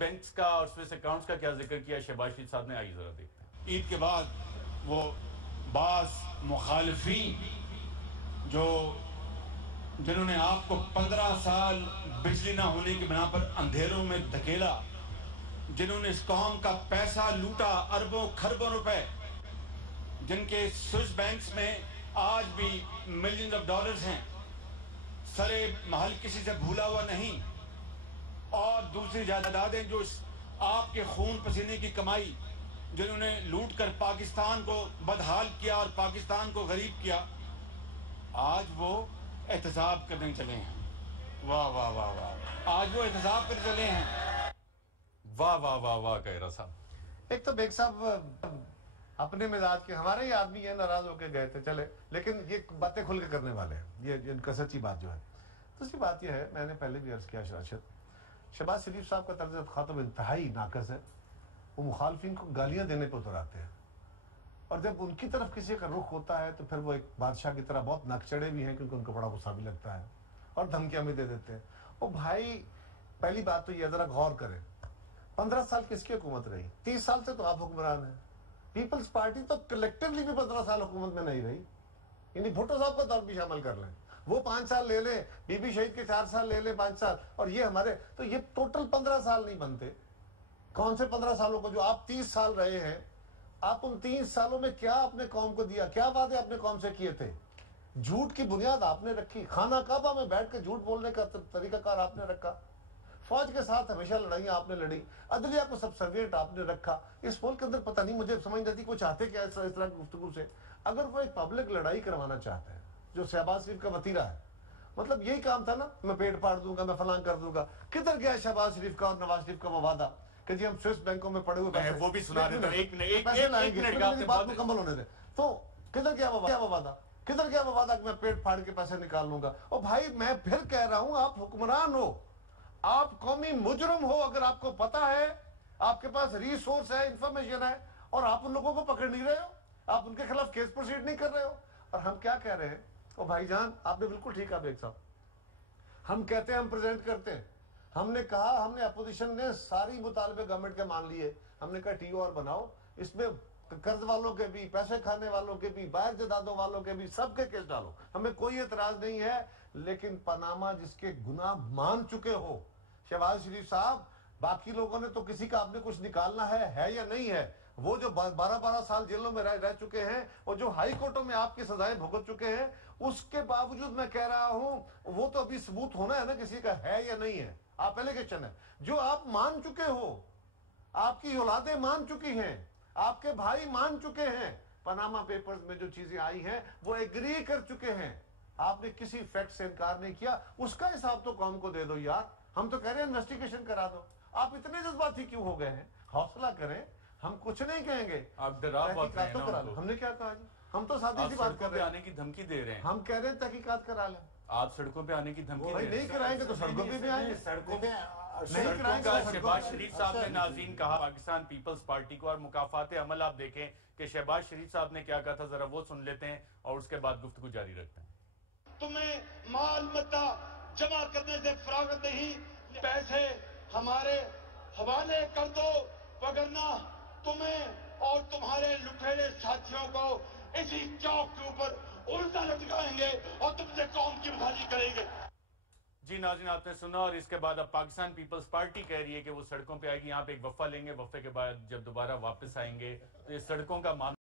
Banks کا اور Swiss accounts کا کیا ذکر کیا شہباز شریف صاحب نے؟ آئیے ذرا دیکھتے ہیں۔ عید کے بعد وہ بعض مخالفین جنہوں نے آپ کو 15 سال بجلی نہ ہونے کی بنا پر اندھیروں میں دھکیلا، جنہوں نے اس قوم کا پیسہ لوٹا، اربوں کھربوں روپے، جن کے سوئس بینکس میں آج بھی ملینز آف ڈالرز ہیں، سرے محل کسی سے بھولا ہوا نہیں، اور دوسری جائیدادیں جو آپ کے خون پسینے کی کمائی، جنہوں نے لوٹ کر پاکستان کو بدحال کیا اور پاکستان کو غریب کیا، آج وہ احتساب کرنے چلے ہیں۔ واہ واہ واہ واہ، آج وہ احتساب کرنے چلے ہیں۔ واہ واہ واہ واہ کہہ صاحب۔ ایک تو بیگ صاحب اپنے مزاج کے ہمارے ہی آدمی ہیں، ناراض ہو کے گئے تھے، چلے، لیکن یہ باتیں کھل کے کرنے والے ہیں، یہ ان کا سچی بات جو ہے۔ دوسری بات یہ ہے، میں نے پہلے بھی عرض کیا، شہباز شریف صاحب کا طرز خاطب انتہائی ناقص ہے۔ وہ مخالفین کو گالیاں دینے پہ اتر آتے ہیں، اور جب ان کی طرف کسی کا رخ ہوتا ہے تو پھر وہ ایک بادشاہ کی طرح بہت ناکچڑے بھی ہیں، کیونکہ ان کو بڑا غصہ بھی لگتا ہے اور دھمکیاں بھی دے دیتے ہیں۔ او بھائی، پہلی بات تو یہ ذرا غور کریں، 15 سال کس کی حکومت رہی؟ 30 سال سے تو آپ حکمران ہیں۔ پیپلز پارٹی تو کلیکٹیولی بھی 15 سال حکومت میں نہیں رہی، یعنی بھٹو صاحب کا دور بھی شامل کر لیں، وہ 5 سال لے لیں، بی بی شہید کے 4 سال لے لیں، 5 سال، اور یہ ہمارے، تو یہ ٹوٹل 15 سال نہیں بنتے۔ کون سے 15 سالوں کو جو آپ 30 سال رہے ہیں، آپ ان 30 سالوں میں کیا اپنے قوم کو دیا؟ کیا وعدے اپنے قوم سے کیے تھے؟ جھوٹ کی بنیاد آپ نے رکھی، خانہ کعبہ میں بیٹھ کے جھوٹ بولنے کا طریقہ کار آپ نے رکھا، فوج کے ساتھ ہمیشہ لڑائیاں آپ نے لڑی، عدلیہ کو سبسرویٹ آپ نے رکھا۔ اس ملک کے اندر پتہ نہیں، مجھے سمجھ نہیں آتی کوئی چاہتے کیا اس طرح کی گفتگو سے؟ اگر وہ ایک پبلک لڑائی کروانا چاہتے ہیں جو شہباز شریف کا وتیرہ ہے، مطلب یہی کام تھا نا، میں پیٹ پاڑ دوں گا، میں فلاں کر دوں گا۔ کدھر گیا شہباز شریف کا اور نواز شریف کا وہ وعدہ کہ جی ہم سوئس بینکوں میں پڑے ہوئے پیسے، وہ بھی سنا دیتا، ایک بات مکمل ہونے دیں، تو کدھر گیا وہ وعدہ؟ کدھر گیا وہ وعدہ کہ میں پیٹ پھاڑ کے پیسے نکال لوں گا؟ اور بھائی میں پھر کہہ رہا ہوں، آپ حکمران ہو، آپ قومی مجرم ہو، اگر آپ کو پتا ہے، آپ کے پاس ریسورس ہے، انفارمیشن ہے، اور آپ ان لوگوں کو پکڑ نہیں رہے ہو، آپ ان کے خلاف کیس پروسیڈ نہیں کر رہے ہو۔ اور ہم کیا کہہ رہے ہیں؟ او بھائی جان، آپ نے بالکل ٹھیک کہا بیگ صاحب، ہم کہتے ہیں، ہم پریزنٹ کرتے ہیں، ہم نے کہا، ہم نے اپوزیشن نے ساری مطالبے گورنمنٹ کے مان لیے، ہم نے کہا ٹی او آر بناؤ، اس میں قرض والوں کے بھی، پیسے کھانے والوں کے بھی، باہر جدادوں والوں کے بھی، سب کے کیس ڈالو، ہمیں کوئی اعتراض نہیں ہے۔ لیکن پاناما جس کے گناہ مان چکے ہو شہباز شریف صاحب، باقی لوگوں نے تو کسی کا آپ نے کچھ نکالنا ہے یا نہیں ہے؟ وہ جو 12 سال جیلوں میں رہ چکے ہیں، اور جو ہائی کورٹوں میں آپ کی سزائیں بھگت چکے ہیں، اس کے باوجود میں کہہ رہا ہوں، وہ تو ابھی ثبوت ہونا ہے نا کسی کا ہے یا نہیں ہے۔ آپ ایلیگیشن ہے جو آپ مان چکے ہو، آپ کی اولادیں مان چکی ہیں، آپ کے بھائی مان چکے ہیں، پاناما پیپرز میں جو چیزیں آئی ہیں وہ ایگری کر چکے ہیں، آپ نے کسی فیکٹ سے انکار نہیں کیا، اس کا حساب تو قوم کو دے دو یار۔ ہم تو کہہ رہے ہیں انویسٹیگیشن کرا دو، آپ اتنے جذباتی کیوں ہو گئے ہیں؟ حوصلہ کریں، ہم کچھ نہیں کہیں گے، آپ ڈرا بات رہے ہیں نا، ہم نے کیا کہا جی؟ ہم تو سادی سی بات کر رہے ہیں، آنے کی دھمکی دے رہے ہیں، ہم کہہ رہے ہیں تحقیقات کرا لیں۔ آپ سڑکوں پہ آنے کی دھمکی دے رہے ہیں، نہیں کرائیں گے تو سڑکوں پہ بھی آئیں گے، سڑکوں پہ سڑکوں کا شہباز شریف صاحب نے ناظرین کہا پاکستان پیپلز پارٹی کو، اور مکافات عمل آپ دیکھیں کہ شہباز شریف صاحب نے کیا کہا تھا، ذرا وہ سن لیتے ہیں اور اس کے بعد گفتگو جاری رکھتے ہیں۔ تمہیں مال متا جمع کرنے سے فراغت نہیں، پیسے ہمارے حوالے کر دو، وگرنہ تمہیں اور تمہارے لٹیرے ساتھیوں کو اسی چوک کے اوپر الٹا لٹکائیں گے اور تم سے قوم کی بھالی کریں گے۔ جی ناظرین، آپ نے سنا، اور اس کے بعد اب پاکستان پیپلز پارٹی کہہ رہی ہے کہ وہ سڑکوں پہ آئے گی، یہاں پہ ایک وقفہ لیں گے، وقفے کے بعد جب دوبارہ واپس آئیں گے تو یہ سڑکوں کا معاملہ